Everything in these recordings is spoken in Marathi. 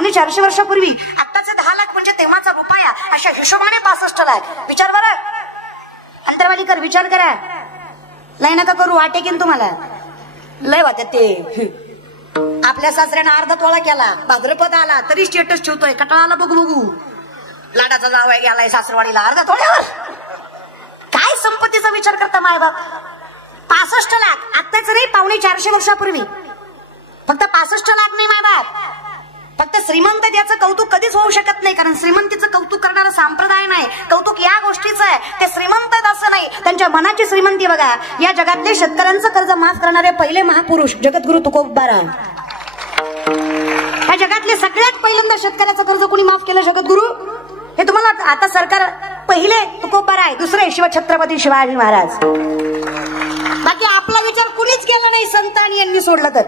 450 वर्षापूर्वी. आत्ताचे 10 लाख म्हणजे तेव्हाचा रुपया, अशा हिशोबाने 65 लाख. विचार बरं, अंतरवाली कर, विचार करा. लय नका करू, वाटेकीन तुम्हाला लय वाटत ते. आपल्या सासऱ्यानं अर्धा तोळा केला, भाद्रपद आला तरी स्टेटस ठेवतोय, कटाळाला बघू बघू. लाडाचा जावई गेलाय सासरवाडीला अर्धा तोळ्यावर. काय संपत्तीचा विचार करता मायबाप. 65 लाख आत्ताच नाही, 450 वर्षापूर्वी. फक्त 65 लाख नाही मायबाप. फक्त श्रीमंत याचं कौतुक कधीच होऊ शकत नाही, कारण श्रीमंतीचं कौतुक करणारा संप्रदाय नाही. कौतुक या गोष्टीचं आहे, ते श्रीमंत असं नाही, त्यांच्या मनाची श्रीमंती बघा. या जगातले शेतकऱ्यांचं कर्ज माफ करणारे पहिले महापुरुष जगद्गुरु तुकोबाराय. या जगातले सगळ्यात पहिल्यांदा शेतकऱ्याचं कर्ज कोणी माफ केलं? जगद्गुरु. हे तुम्हाला आता सरकार पहिले तुकोबाराय, दुसरे शिवछत्रपती शिवाजी महाराज. बाकी आपला विचार कुणीच केला नाही संतांनी यांनी सोडलं तर.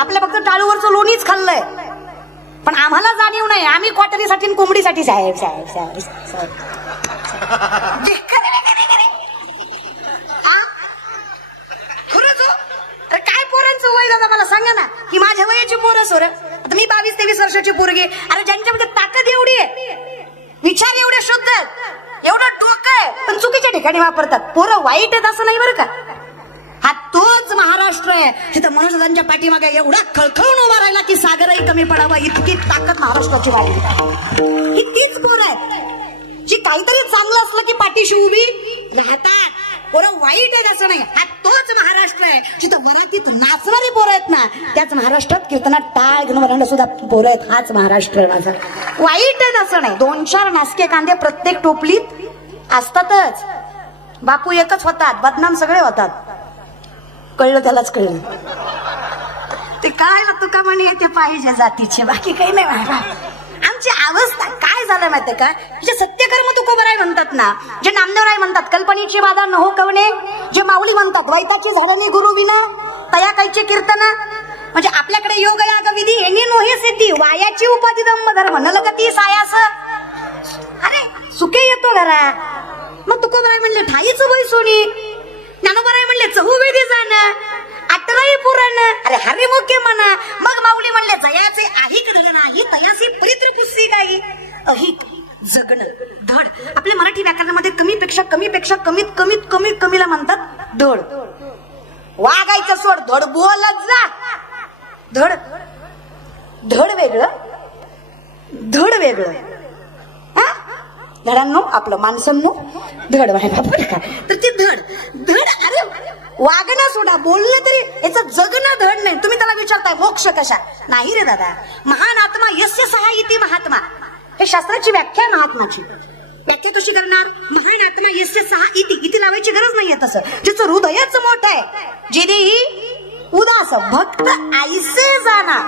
आपल्या फक्त टाळूवरचं लोणीच खाल्लंय. पण आम्हाला जाणीव नाही, आम्ही क्वार्टरीसाठी आणि कोंबडीसाठी साहेब साहेब साहेब साहेब. खरंच हो. अरे काय पोरांचं वय दादा मला सांगा ना, की माझ्या वयाची पोरं सोर. आता मी 22-23 वर्षाची पोरगी. अरे ज्यांच्यामध्ये ताकद एवढी आहे, विचार एवढे शुद्ध आहेत, एवढं डोकं आहे, पण चुकीच्या ठिकाणी वापरतात. पोरं वाईट आहेत असं नाही बरं का. हा तोच महाराष्ट्र आहे तिथं मनुष्यांच्या पाठीमागे एवढा खळखळून उभा राहिला की सागरही कमी पडावा इतकी ताकद महाराष्ट्राची वाढली. ही तीच पोरं आहेत जी काहीतरी चांगलं असलं की पाठीशी उभी राहतात. पोरं वाईट आहेत असं नाही. हा तोच महाराष्ट्र आहे जिथं मराठीत नाचणारी पोरं आहेत ना, त्याच महाराष्ट्रात कीर्तनात टाळ घेऊन सुद्धा पोरं आहेत. हाच महाराष्ट्र आहे माझा. वाईट आहेत असं नाही. 2-4 नासके कांदे प्रत्येक टोपलीत असतातच. बापू एकच होतात, बदनाम सगळे होतात. कळलं त्यालाच कळलं. ते कळायला तुका म्हणे ते पाहिजे जातीचे, बाकी काही नाही. आमची अवस्था काय झालं माहितीये का, जे सत्यकर्म तुकोबाराय म्हणतात ना, जे नामदेवराय म्हणतात कल्पनेची बाधा न हो कवणे, जे माऊली म्हणतात वैताची झाडणी गुरुविना तया कायचे कीर्तन, म्हणजे आपल्याकडे योग याग विधी हेनी नोहे सिद्धी, वायाची उपाधी दंभ धर्म न लगती सायास. अरे सुखे येतो घरा. मग तुकोबाराय म्हणले ठाईच वय सोनी. ज्ञानोबाराय म्हणले चहुवेदी जाणं, 18ही पुराण, अरे हरिमुखे म्हणा. मग माऊली म्हणले जयाचे आहिक धड नाही तयासी परित्र पुस्ती गाई. अहिक जगणं, धड. आपल्या मराठी व्याकरणामध्ये कमीपेक्षा कमीपेक्षा कमीत कमीत कमीत कमीला म्हणतात धड. वागायचं सोड, धड बोलत जा. धड धड वेगळं, धड वेगळं. धडांनो आपलं माणसांनो धड व्हायला बरं का. तर ते धड धड, अरे वागणं सोडा, बोलणं तरी याचं जगणं धड नाही. तुम्ही त्याला विचारताय मोक्ष कशा? नाही रे दादा. महान आत्मा यस्य सहा इति महात्मा, हे शास्त्राची व्याख्या महात्माची. व्याख्या कशी करणार? महान आत्मा यस्य सहा इति, इति लावायची गरज नाहीये. तसं ज्याचं हृदयच मोठं आहे, जिदेही उदास भक्त आईसे जाना.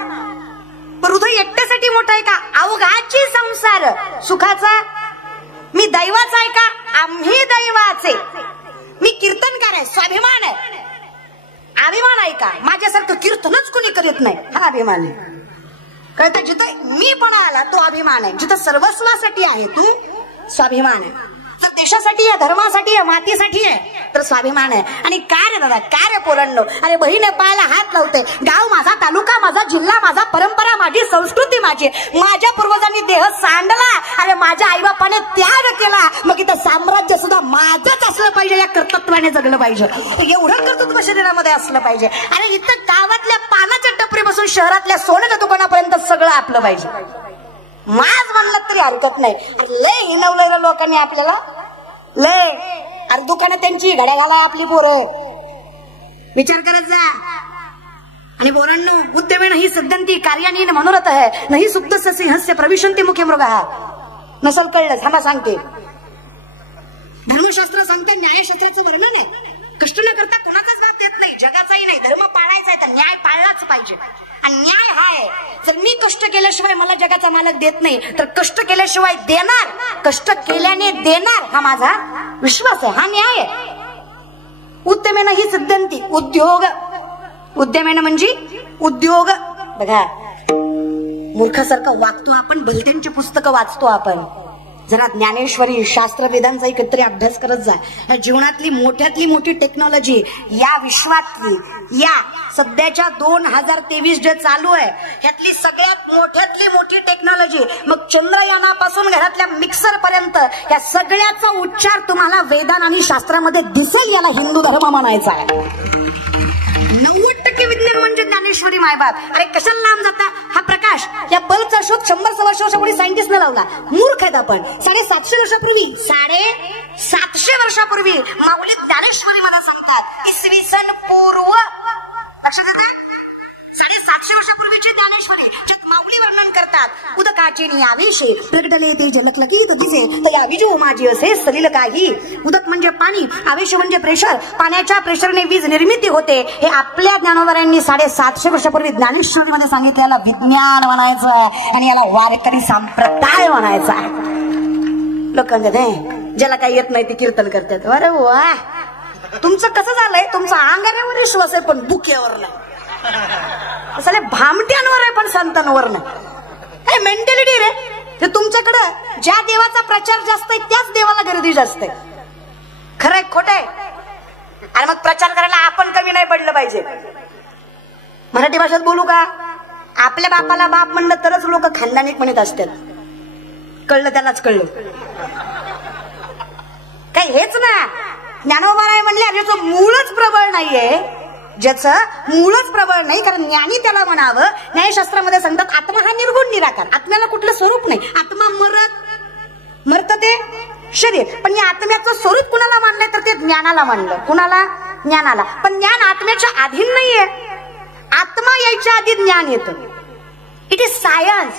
हृदय एकट्यासाठी मोठं आहे का? अवघाची संसार सुखाचा. मी दैवाचा आहे का? आम्ही दैवाचे. मी कीर्तनकार आहे, स्वाभिमान आहे. अभिमान आहे का? माझ्यासारखं कीर्तनच कुणी करीत नाही, हा अभिमान आहे. कळतं? जिथं मी पण आला तो अभिमान आहे. जिथं सर्वस्वासाठी आहे तू स्वाभिमान आहे. जर देशासाठी आहे, धर्मासाठी आहे, मातीसाठी आहे तर स्वाभिमान आहे. आणि काय रे दादा, काय रे पोरांनो, अरे बहीण पायाला हात लावते. गाव माझा, तालुका माझा, जिल्हा माझा, परंपरा माझी, संस्कृती माझी. माझ्या पूर्वजांनी देह सांडला, अरे माझ्या आईबापाने त्याग केला, मग इथं साम्राज्य सुद्धा माझंच असलं पाहिजे. या कर्तृत्वाने जगलं पाहिजे. एवढं कर्तृत्व शरीरामध्ये असलं पाहिजे. आणि इथं गावातल्या पानाच्या टपरीपासून शहरातल्या सोन्याच्या दुकानापर्यंत सगळं आपलं पाहिजे. माझ म्हणलं तरी हरकत नाही. लय हिनवलंय लोकांनी आपल्याला, लय. अरे दुकानं त्यांची, घड्या घाला आपली पोरं. विचार करत जा. आणि पोरांनो, उद्यमेन ही सिद्धंती कार्यानी मनोरथ है, नाही सुप्तस्य सिंहस्य प्रविशन्ति मुखे मृगः. नसल कळलं थांबा सांगते. धर्मशास्त्र सांगते, न्यायशास्त्राचं वर्णन आहे. कष्ट न करता कोणाचाच बाप देत नाही, जगाचाही नाही. धर्म पाळायचा आहे तर न्याय पाळलाच पाहिजे. आणि न्याय हाय, जर मी कष्ट केल्याशिवाय मला जगाचा मालक देत नाही, तर कष्ट केल्याशिवाय देणार, कष्ट केल्याने देणार, हा माझा विश्वास आहे, हा न्याय आहे. उद्यमेन ही सिद्धंती, उद्योग. उद्यमेन म्हणजे उद्योग. बघा मूर्खासारखं वागतो आपण, भलत्यांची पुस्तकं वाचतो आपण. जरा ज्ञानेश्वरी शास्त्र वेदांचाही कधीतरी अभ्यास करत जा. या जीवनातली मोठ्यातली मोठी टेक्नॉलॉजी, या विश्वातली, या सध्याच्या 2023 जे चालू आहे यातली सगळ्यात मोठ्यातली मोठी पाहिजे. मग चंद्रयानापासून घरातल्या मिक्सर पर्यंत या सगळ्याचा उच्चार तुम्हाला वेदान आणि शास्त्रामध्ये दिसेल. याला हिंदू धर्म म्हणायचा आहे. 90% विज्ञान म्हणजे ज्ञानेश्वरी मायबाप. अरे कशाला लांब जाता. हा प्रकाश या बल्बचा शोध 100 वर्षापूर्वी सायंटिस्टने लावला. मूर्ख आहेत आपण. 750 वर्षापूर्वी 750 वर्षापूर्वी माऊली ज्ञानेश्वरी मला सांगतात इसवी सन पूर्व. लक्षात येतं. 750 वर्षापूर्वीची ज्ञानेश्वरी ज्यात माऊली वर्णन करतात. उदकाचे आवेशे प्रगटले ते झलकलकीत दिसे तर आविजो माझी असे सलील काही. उदक म्हणजे पाणी, आवेश म्हणजे प्रेशर. पाण्याच्या प्रेशरने वीज निर्मिती होते. हे आपल्या ज्ञानोबरांनी 750 वर्षापूर्वी ज्ञानेश्वरीमध्ये सांगितलं. याला विज्ञान म्हणायचं आहे आणि याला वारकरी संप्रदाय म्हणायचा आहे. लोकांना नाही ज्याला काही येत नाही ते कीर्तन करतात. अरे वा, तुमचं कसं झालंय. तुमचा अंगाऱ्यावर विश्वास आहे पण बुक्यावर नाही. असले भामट्यांवर आहे पण संतांवर नाही. मेंटॅलिटी रे. ते तुमच्याकडं ज्या देवाचा प्रचार जास्त आहे त्याच देवाला गर्दी जास्त आहे. खरंय खोटंय. आणि मग प्रचार करायला आपण कमी नाही पडलं पाहिजे. मराठी भाषेत बोलू का. आपल्या बापाला बाप म्हणलं तरच लोक खानदानिक म्हणत असतात. कळलं त्यालाच कळलं. काय हेच ना. ज्ञानोबा म्हणले ज्याचं मूळच प्रबळ नाहीये. ज्याचं मूळच प्रबळ नाही. कारण ज्ञानी त्याला म्हणावं. न्यायशास्त्रामध्ये सांगतात आत्मा हा निर्गुण निराकार. आत्म्याला कुठलं स्वरूप नाही. आत्मा मरत ते शरीर. पण या आत्म्याचं स्वरूप कुणाला मानलंय तर ते ज्ञानाला मानलं. कुणाला. ज्ञानाला. पण ज्ञान आत्म्याच्या अधीन नाहीये. आत्मा यायच्या आधी ज्ञान येतं. It is science.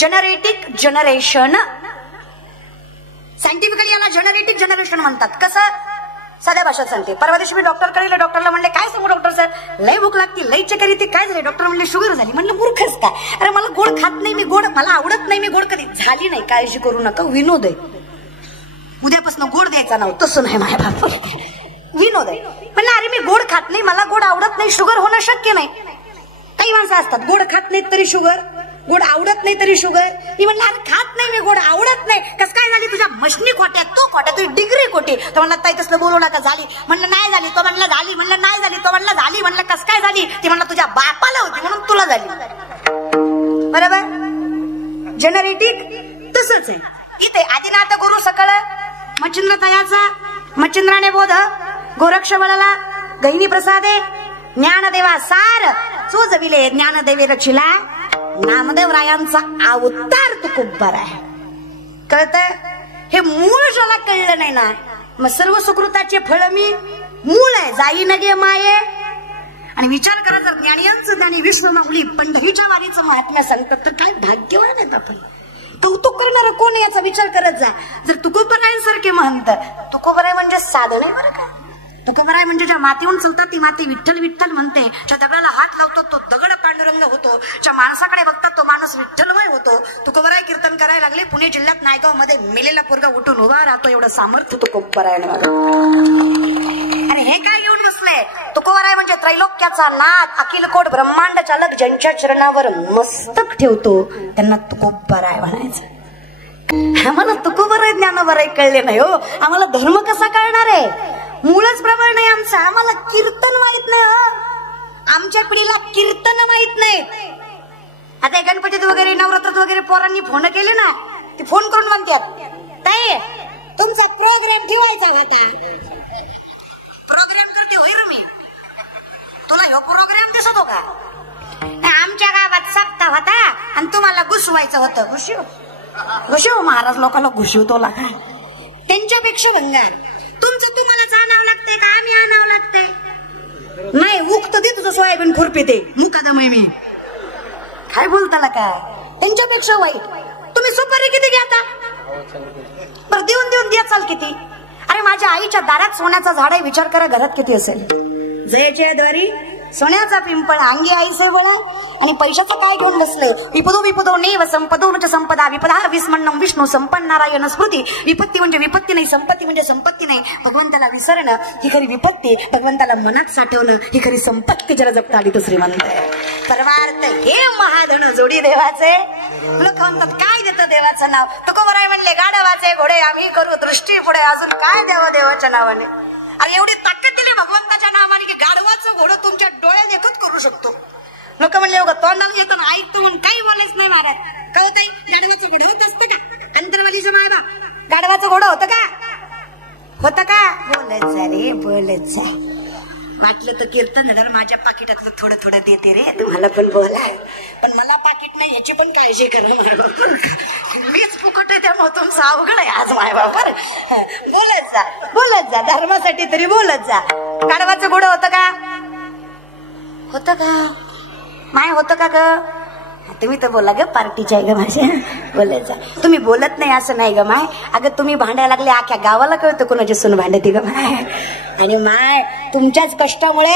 Genetic generation. Scientifically याला जनरेटिक जनरेशन म्हणतात. कसं. साध्या भाषेत सांगते. परवा दिवशी मी डॉक्टरकडे डॉक्टरला म्हणले काय सांगू डॉक्टर साहेब लय भूक लागते लय चक्कर येते काय झाले. डॉक्टर म्हणले शुगर झाली. म्हणलं मूर्खच का. अरे मला गोड खात नाही मी. गोड मला आवडत नाही. मी गोड कधी झाली नाही. काळजी करू नका. विनोद आहे. उद्यापासून गोड द्यायचा नाव. तसं नाही माझ्या बाप. विनोद आहे. म्हणलं अरे मी गोड खात नाही. मला गोड आवडत नाही. शुगर होणं शक्य नाही. काही माणसं असतात गोड खात नाहीत तरी शुगर. गोड आवडत नाही तरी शुगर. मी म्हणलं अरे खात नाही मी गोड आवडत नाही. कस काय झाली तुझ्या मशनी खोट्यात. तो खोट्या तुझी डिग्री खोटी. तो म्हणला ताई तसलं बोलू नका. झाली. म्हणलं नाही झाली. तो म्हणला झाली. म्हणलं नाही झाली. तो म्हणला झाली. म्हणलं कस काय झाली. ती म्हणलं तुझ्या बापाला होती म्हणून तुला झाली. बरोबर. जनरेटिक तसंच आहे. इथे आदिनाथ गुरु सकळ मच्छिंद्र तयाचा मच्छिंद्राने बोध गोरक्ष बळला गहिनी प्रसादे ज्ञानदेवा सार चोजविले ज्ञानदेवे रचिला. नामदेवरायांचा अवतार तुकोबर आहे. कळतंय. हे मूळ ज्याला कळलं नाही ना मग सर्व सुकृताचे फळ मी मूळ आहे. जाई नगे माये. आणि विचार करा जर ज्ञानियांचं ज्ञानी विश्व माऊली पंढरीच्या वारीचं महात्म्य सांगतात तर काय भाग्यवान आहेत आपण. कौतुक करणार कोण आहे याचा विचार करत जा. जर तुकोबरायांसारखे म्हणतात. तुकोबराय म्हणजे साधन आहे बरं का. तुकोबराय म्हणजे ज्या मातीहून चलतात ती माती विठ्ठल विठ्ठल म्हणते. ज्या दगडाला हात लावतो तो दगड पांडुरंग होतो. ज्या माणसाकडे बघतात तो माणूस विठ्ठलमय होतो. तुकोबराय कीर्तन करायला लागले. पुणे जिल्ह्यात नायगाव मध्ये मेलेला पोरगा उठून उभा राहतो. एवढं सामर्थ्य तुकोबरायाने. आणि हे काय घेऊन बसले. तुकोबराय म्हणजे त्रैलोक्याचा नाथ अखिल कोट ब्रह्मांड चालक ज्यांच्या चरणावर मस्तक ठेवतो त्यांना तुकोबराय म्हणायचं. आम्हाला तुकोबराय ज्ञानोबराय कळले नाही हो. आम्हाला धर्म कसा कळणार आहे. मूळच प्रबळ नाही आमचं. आम्हाला कीर्तन माहित नाही. आमच्या पिढीला कीर्तन माहित नाही. आता गणपतीत वगैरे नवरात्रात वगैरे पोरांनी फोन केले ना ते फोन करून म्हणतात ताई तुमचा प्रोग्राम ठेवायचा होता. प्रोग्राम करते होय रे मी. तुला ह्यो प्रोग्राम दिसतो का. आमच्या गावात सप्ताह होता आणि तुम्हाला घुसवायचं होतं. घुसव महाराज लोकांना घुसवतो लागा. त्यांच्यापेक्षा भंगार. तुमचं तुम्हालाच आणावं लागतंय का आम्ही आणावं लागतंय. नाही उगत दे तुझं सोयाबीन खुरपी ते मुकादमय मी. काय बोलताला का. त्यांच्यापेक्षा वाईट. तुम्ही सुपारी किती घेता. बरं देऊन देऊन द्या चाल किती. अरे माझ्या आईच्या दारात सोन्याचा झाड आहे. विचार करा घरात किती असेल. जयच्या द्वारी सोन्याचा पिंपळ अंगी आईसे बळ. आणि पैशाचं काय घेऊन बसलं. विपदो विपदो नेव संपदो म्हणजे संपदा. विपदा विस्मन्नम विष्णू संपन्न नारायण स्मृती. विपत्ती म्हणजे विपत्ती नाही. संपत्ती म्हणजे संपत्ती नाही. भगवंताला विसरणं ही खरी विपत्ती. भगवंताला मनात साठवणं ही खरी संपत्ती. जरा जपता आली तर श्रीमंत. परमार्थ हे महाधन जोडी देवाचे. लोक म्हणतात काय देतं देवाचं नाव. तुकोबराय म्हणले गाढवाचे घोडे आम्ही करू दृष्टी पुढे. अजून काय द्यावं देवाच्या नावाने. अरे एवढी ताकद दिली भगवंताच्या नावाने की गाढवाचं घोडं तुमच्या डोळ्यात एकच करू शकतो. लोक म्हणले तोंडाला येतं ऐकतो म्हणून काही बोलायच नाही महाराज. कळत गाढवाचं घोडं होत असतं का? अंतरवालीचं माय बाप गाढवाचं घोडं होतं का? होतं का? बोलत जा रे, बोलत जा. वाटलं तर कीर्तन माझ्या पाकिटातलं थोडं थोडं देते रे, तुम्हाला पण बोला. पण मला पाकिट नाही याची पण काळजी करा मायबापर. मीच फुकट आहे त्यामुळे तुमचं अवघड आहे आज मायबापर. बोलत जा, बोलत जा, धर्मासाठी तरी बोलत जा. गाढवाचं घोडं होतं का? होतं का माय? होतं का ग? तुम्ही तर बोला ग, पार्टीच्या आहे ग माझ्या. बोलत जा. तुम्ही बोलत नाही असं नाही ग माय. अगं तुम्ही भांडायला लागले अख्ख्या गावाला कळतं कोणाची सून भांडती ग माय. आणि माय तुमच्याच कष्टामुळे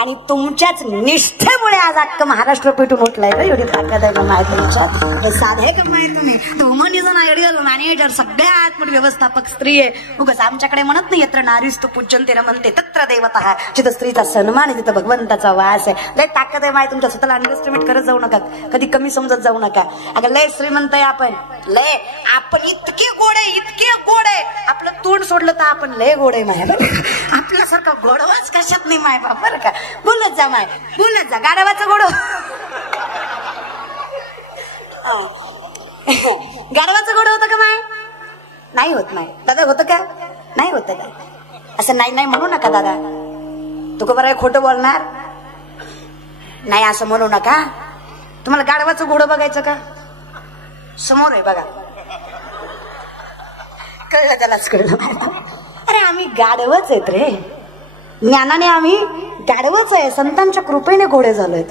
आणि तुमच्याच निष्ठेमुळे आज अख्खं महाराष्ट्र पेटून उठलाय ग. एवढी ताकद आहे ग माय तुमच्यात. साधे ग माय तुम्ही. ह्युमनिझम आयडियल मॅनेजर सगळ्यात मोठी व्यवस्थापक स्त्री आहे. उगाच आमच्याकडे म्हणत नाही यत्र नारीस्तु पूज्यन्ते म्हणते तत्र देवतः. जिथं स्त्रीचा सन्मान आहे तिथं भगवंताचा वास आहे. लय ताकद आहे माय तुमच्या. स्वतःला अंडरस्टिमेट करत जाऊ नका, कधी कमी समजत जाऊ नका. अगं लय श्रीमंत आहे आपण, लय आपण इतके गोड आहे, इतके गोड आहे. आपलं तोंड सोडलं तर आपण लय गोड आहे माय. आपल्यासारखा गोडवाच कशात नाही माय बाप. बरं का? बोलत जा माय, बोलत जा. गाढवाचं गोड गाढवाचं गोड होतं का माय? नाही होत माय. दादा होतं का? नाही होतं का? असं नाही नाही म्हणू नका दादा. तू का बरं खोटं बोलणार नाही असं म्हणू नका. तुम्हाला गाढवाचं घोडं बघायचं का? समोर आहे बघा. कळलं त्यालाच कळलं. अरे आम्ही गाढवच आहेत रे. ज्ञानाने आम्ही गाढवच आहे. संतांच्या कृपेने घोडे झालोय.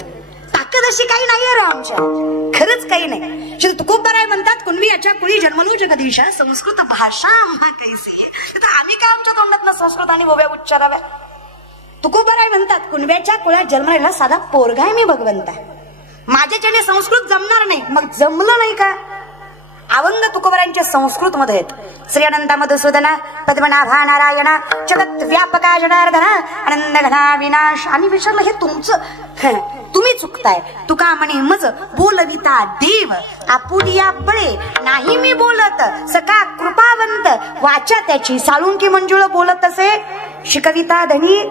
ताकद अशी काही नाहीये रे आमच्या. खरंच काही नाही. श्री तुकोबराय म्हणतात कुणबी याच्या कुळी जन्मलो जगदीशा संस्कृत भाषा कैसी. तर आम्ही काय आमच्या तोंडात संस्कृत आणि बोब्या उच्चाराव्या? तुकोबराय म्हणतात कुणब्याच्या कुळात जन्मलेला साधा पोरगा आहे मी भगवंता. माझ्याच्याने संस्कृत जमणार नाही. मग जमलं नाही का? अवंग तुकोबरायांच्या संस्कृत मध्ये आहेत. श्री अनंता मधुसूदना पद्मनाभा नारायणा जगत व्यापका जनार्दना आनंद घना विनाश. आणि विचारलं हे तुमचं, तुम्ही चुकताय. तुका म्हणे मज बोलविता देव आपुडिया बळे नाही मी बोलत सका कृपावंत वाचा त्याची साळुंकी मंजुळ बोलत असे शिकविता धनी.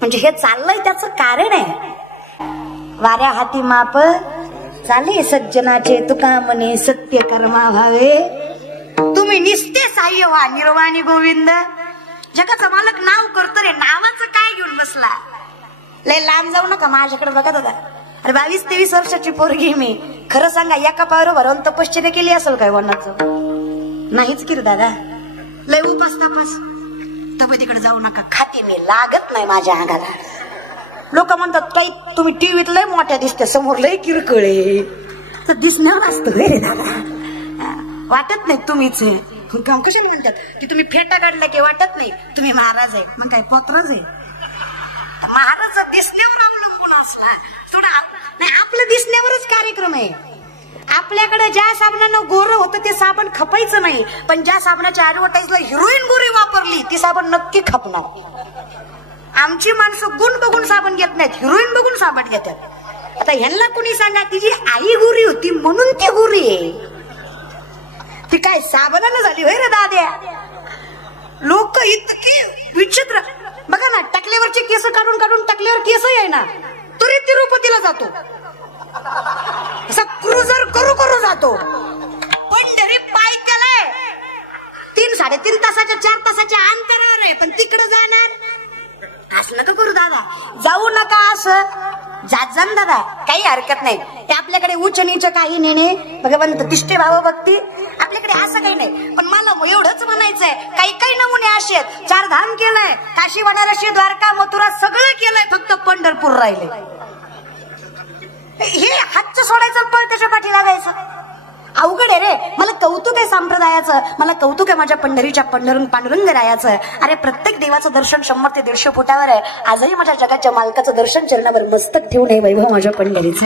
म्हणजे हे चाललंय त्याचं कारण आहे. वाऱ्या हाती माप चाले सज्जनाचे तुका म्हणे सत्य कर्मा व्हावे. तुम्ही निस्ते साह्य व्हा निर्वाणी गोविंद. जगाचा मालक नाव करतो रे. नावाचं काय घेऊन बसला? लय लांब जाऊ नका माझ्याकडे बघा दादा. अरे 22-23 वर्षाची पोरगी मी. खरं सांगा एका पायावर भरून तपश्चर्या केली असेल काय वनाचं? नाहीच की रे दादा. लय उपास तापास तब्येतीकडे जाऊ नका. खाते मी लागत नाही माझ्या अंगाला. लोक म्हणतात काही तुम्ही टीव्हीत लय मोठ्या दिसते समोर लय किरकळे. तर दिसण्यावर असतं रे दादा. वाटत नाही तुम्हीच कशाने म्हणतात की तुम्ही फेटा काढला की वाटत नाही तुम्ही महाराज आहे. मग काय पोत्रच आहे? महाराज दिसण्यावर अवलंबून असणार थोडा नाही. आपलं दिसण्यावरच कार्यक्रम आहे. आपल्याकडे ज्या साबणानं गोरं होतं ते साबण खपायचं नाही. पण ज्या साबणाच्या ऍडव्हर्टाईजला हिरोईन गोरी वापरली ती साबण नक्की खपणार. आमची माणसं गुण बघून साबण घेत नाहीत, हिरोईन बघून साबण घेतात. आता ह्यांना कुणी सांगा तिची आई गोरी होती म्हणून ती गोरी आहे. ती काय साबणानं झाली होय रे दाद्या? लोक इतके विचित्र. बघा ना टकल्यावरचे केस काढून काढून टकल्यावर केस आहे ना तरी तिरुपतीला जातो. असा क्रुझर करू करू जातो. पंढरी पाय केलाय 3-3.5 तासाच्या 4 तासाच्या अंतरावर आहे. पण तिकडे जाणार असं नका करू दादा. जाऊ नका असं. जात जाण दादा काही हरकत नाही. ते आपल्याकडे उच्च नीच काही नेणे भगवंत तिष्ठे भाव भक्ती. आपल्याकडे असं काही नाही. पण मला एवढंच म्हणायचंय काही काही नमुने असे आहेत. 4 धाम केलंय, काशी बनारसी द्वारका मथुरा सगळं केलंय, फक्त पंढरपूर राहिले. हे हातचं सोडायचं पळ त्याच्या पाठी लागायचं अवघड आहे रे. मला कौतुक आहे संप्रदायाचं. मला कौतुक आहे माझ्या पंढरीच्या पांडुरंग रायाचं. अरे प्रत्येक देवाचं दर्शन 100 ते 150 फुटावर आहे. आजही माझ्या जगाच्या मालकाचं दर्शन चरणावर मस्तक ठेवून आहे वैभव माझ्या पंढरीचं.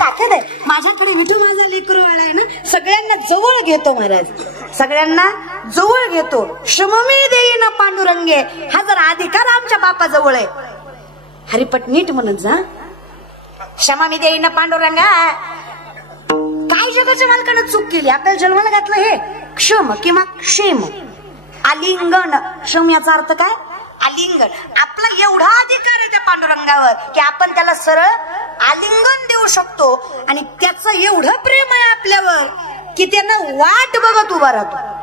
ताकद आहे माझ्याकडे. विठू माझा लेकरूवाळा आहे ना. सगळ्यांना जवळ घेतो महाराज. सगळ्यांना जवळ घेतो. श्रममी देईन पांडुरंगे. हा जर अधिकार आमच्या बापाजवळ आहे. हरिपट नीट म्हणत जा. क्षमामी देईन पांडुरंगा. काय जगाच्या मालकानं चूक केली? आपल्याला जन्माला घातलं हे क्षम किंवा क्षेम. आलिंगन. क्षम याचा अर्थ काय? आलिंगन. आपला एवढा अधिकार आहे त्या पांडुरंगावर की आपण त्याला सरळ आलिंगन देऊ शकतो. आणि त्याचं एवढं प्रेम आहे आपल्यावर की त्यांना वाट बघत उभा राहतो.